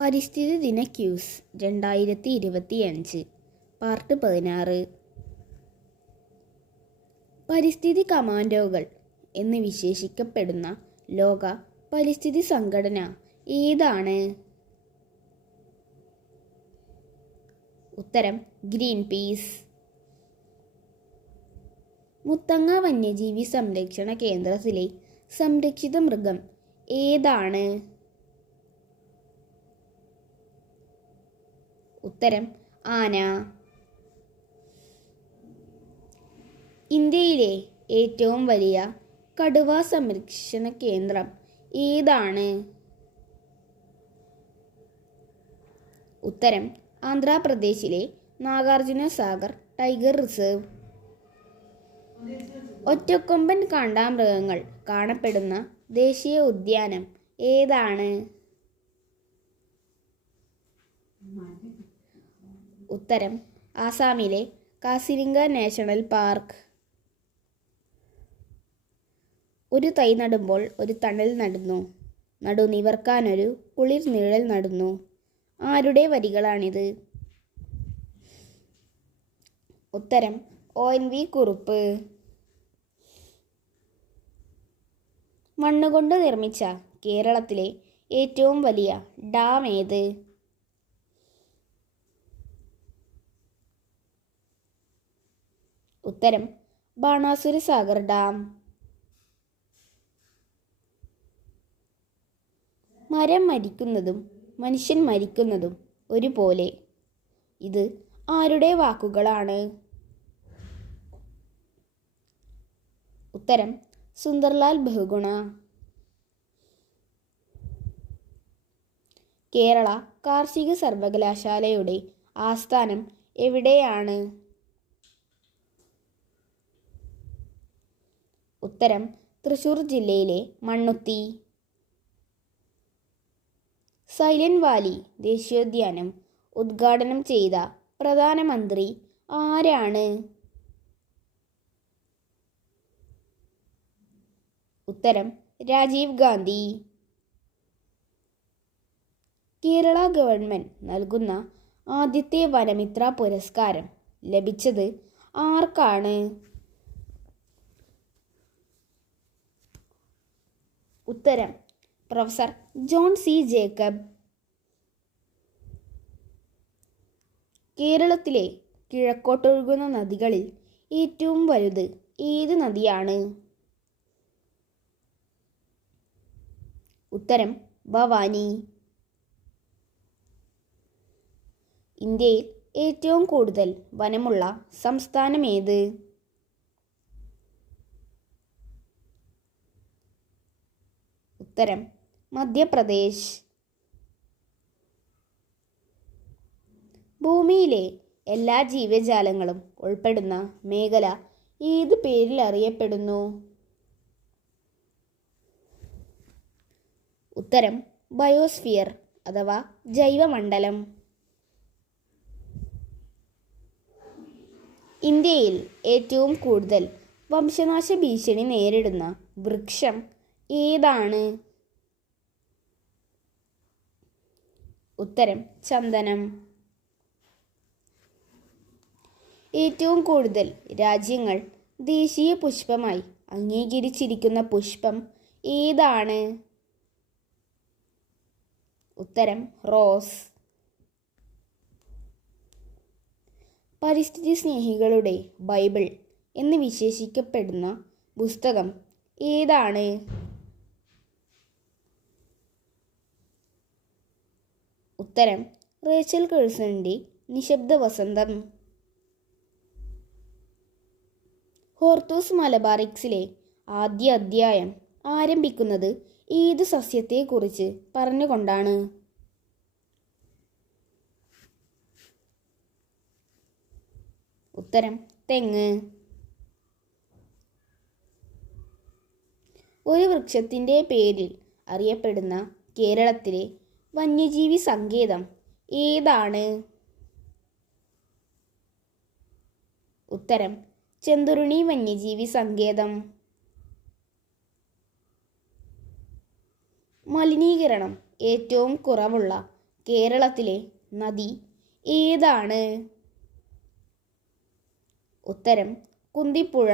പരിസ്ഥിതി ദിന quiz 2025 part 16. പരിസ്ഥിതി കമാൻഡോകൾ എന്ന് വിശേഷിക്കപ്പെടുന്ന ലോക പരിസ്ഥിതി സംഘടന ഏതാണ്? ഉത്തരം ഗ്രീൻ പീസ്. മുത്തങ്ങ വന്യജീവി സംരക്ഷണ കേന്ദ്രത്തിലെ സംരക്ഷിത മൃഗം ഏതാണ്? ഉത്തരം ആന. ഇന്ത്യയിലെ ഏറ്റവും വലിയ കടുവ സംരക്ഷണ കേന്ദ്രം ഏതാണ്? ഉത്തരം ആന്ധ്രാപ്രദേശിലെ നാഗാർജുന സാഗർ ടൈഗർ റിസർവ്. ഒറ്റക്കൊമ്പൻ കാണ്ടാമൃഗങ്ങൾ കാണപ്പെടുന്ന ദേശീയ ഉദ്യാനം ഏതാണ്? ഉത്തരം ആസാമിലെ കാസിരംഗ നാഷണൽ പാർക്ക്. ഒരു തൈ നടുമ്പോൾ ഒരു തണൽ നടുന്നു, നടുനിവർക്കാനൊരു കുളിർ നിഴൽ നടുന്നു. ആരുടെ വരികളാണിത്? ഉത്തരം ONV കുറുപ്പ്. മണ്ണുകൊണ്ട് നിർമ്മിച്ച കേരളത്തിലെ ഏറ്റവും വലിയ ഡാം ഏത്? ഉത്തരം ബാണാസുര സാഗർ ഡാം. മരം മരിക്കുന്നതും മനുഷ്യൻ മരിക്കുന്നതും ഒരുപോലെ. ഇത് ആരുടെ വാക്കുകളാണ്? ഉത്തരം സുന്ദർലാൽ ബഹുഗുണ. കേരള കാർഷിക സർവകലാശാലയുടെ ആസ്ഥാനം എവിടെയാണ്? ഉത്തരം തൃശ്ശൂർ ജില്ലയിലെ മണ്ണുത്തി. സൈലന്റ് വാലി ദേശീയോദ്യാനം ഉദ്ഘാടനം ചെയ്ത പ്രധാനമന്ത്രി ആരാണ്? ഉത്തരം രാജീവ് ഗാന്ധി. കേരള ഗവൺമെൻറ് നൽകുന്ന ആദ്യത്തെ വനമിത്ര പുരസ്കാരം ലഭിച്ചത് ആർക്കാണ്? ഉത്തരം പ്രൊഫസർ ജോൺ C. ജേക്കബ്. കേരളത്തിലെ കിഴക്കോട്ടൊഴുകുന്ന നദികളിൽ ഏറ്റവും വലുത് ഏത് നദിയാണ്? ഉത്തരം ഭവാനി. ഇന്ത്യയിൽ ഏറ്റവും കൂടുതൽ വനമുള്ള സംസ്ഥാനം ഏത്? ഉത്തരം മധ്യപ്രദേശ്. ഭൂമിയിലെ എല്ലാ ജീവജാലങ്ങളും ഉൾപ്പെടുന്ന മേഖല ഏത് പേരിൽ അറിയപ്പെടുന്നു? ഉത്തരം ബയോസ്ഫിയർ അഥവാ ജൈവമണ്ഡലം. ഇന്ത്യയിൽ ഏറ്റവും കൂടുതൽ വംശനാശ ഭീഷണി നേരിടുന്ന വൃക്ഷം ഏതാണ്? ഉത്തരം ചന്ദനം. ഏറ്റവും കൂടുതൽ രാജ്യങ്ങൾ ദേശീയ പുഷ്പമായി അംഗീകരിച്ചിരിക്കുന്ന പുഷ്പം ഏതാണ്? ഉത്തരം റോസ്. പരിസ്ഥിതി സ്നേഹികളുടെ ബൈബിൾ എന്ന് വിശേഷിക്കപ്പെടുന്ന പുസ്തകം ഏതാണ്? ഉത്തരം റേച്ചൽ കഴ്സണിൻ്റെ നിശബ്ദ വസന്തം. ഹോർത്തൂസ് മലബാറിക്സിലെ ആദ്യ അധ്യായം ആരംഭിക്കുന്നത് ഏത് സസ്യത്തെക്കുറിച്ച് പറഞ്ഞുകൊണ്ടാണ്? ഉത്തരം തെങ്ങ്. ഒരു വൃക്ഷത്തിൻ്റെ പേരിൽ അറിയപ്പെടുന്ന കേരളത്തിലെ വന്യജീവി സങ്കേതം ഏതാണ്? ഉത്തരം ചെന്തുരുണി വന്യജീവി സങ്കേതം. മലിനീകരണം ഏറ്റവും കുറവുള്ള കേരളത്തിലെ നദി ഏതാണ്? ഉത്തരം കുന്തിപ്പുഴ.